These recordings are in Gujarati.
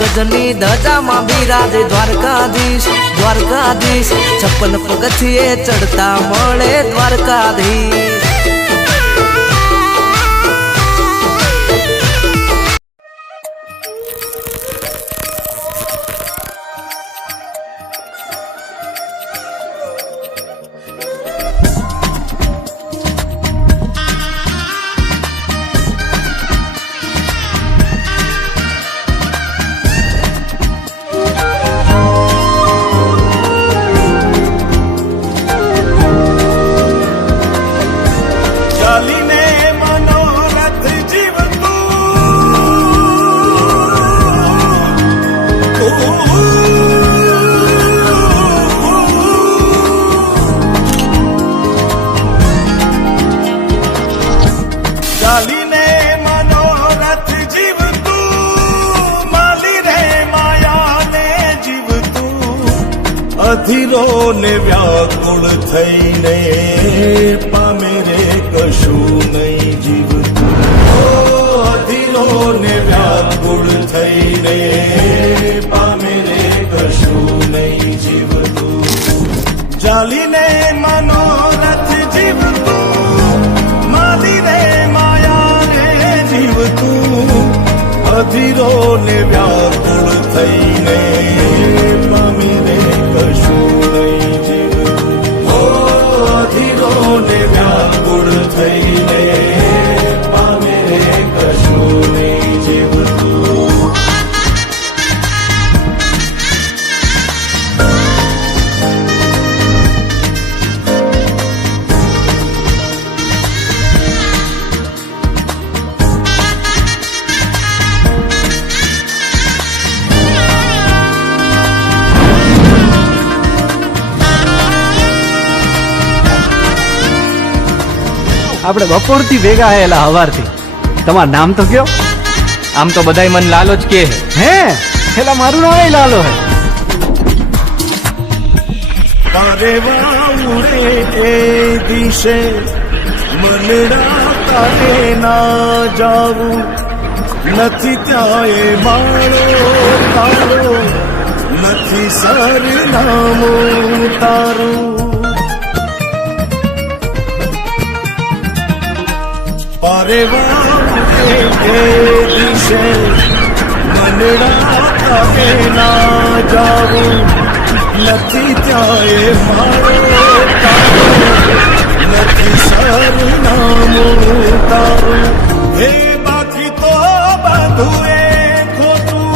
ગજની ધજામાં બિરાજે દ્વારકાધીશ દ્વારકાધીશ 56 પગથિયે ચડતા મળે દ્વારકાધીશ। ચાલીને મનોરથ જીવતું માલી રે માયાને જીવતું અધીરો ને વ્યાકુળ થઈને પામે રે કશું નહીં જીવતું અધીરો ને વ્યાકુળ થઈને પામે રે કશું નહીં જીવતું ચાલીને મનોરથ જીવતું માલી રે અધીરો ને વ્યાકુળ થઈને પામી રે કશું નહીં જીવતું અધીરો ને વ્યાકુળ થઈને પામી રે કશું નહીં જીવતું। આપણે બપોરથી ભેગા હેલા હવારથી તમારું નામ તો કયો? આમ તો બધાય મન લાલો જ કે હે હેલા મારું નામ લાલો હે। તારે વાઉડે એ દિશે મનડા તારે ના જાવું નથી ત્યાં એ માળો તારો નથી સરનામું તારું પારે વાઉડે એ દિશે મનડા તારે ના જાવું નથી ત્યાં એ માળો તારો નથી સરનામું તારું હે બાકી તો બધું એ ખોટું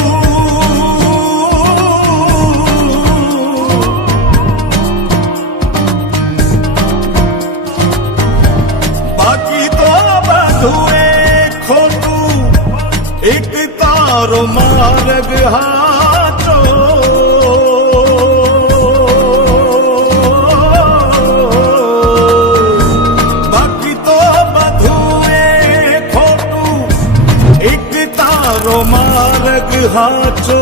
બાકી તો બધું એ ખોટું એક તારો માર્ગ હાચો मार्ग हाचो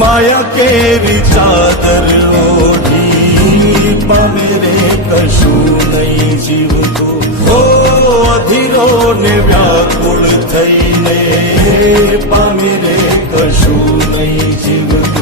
माया केरी चादर ओढ़ी पामे रे कशुं नहीं जीवतुं हो अधीरो ने व्याकुल थईने पामे रे कशुं नहीं जीवतुं।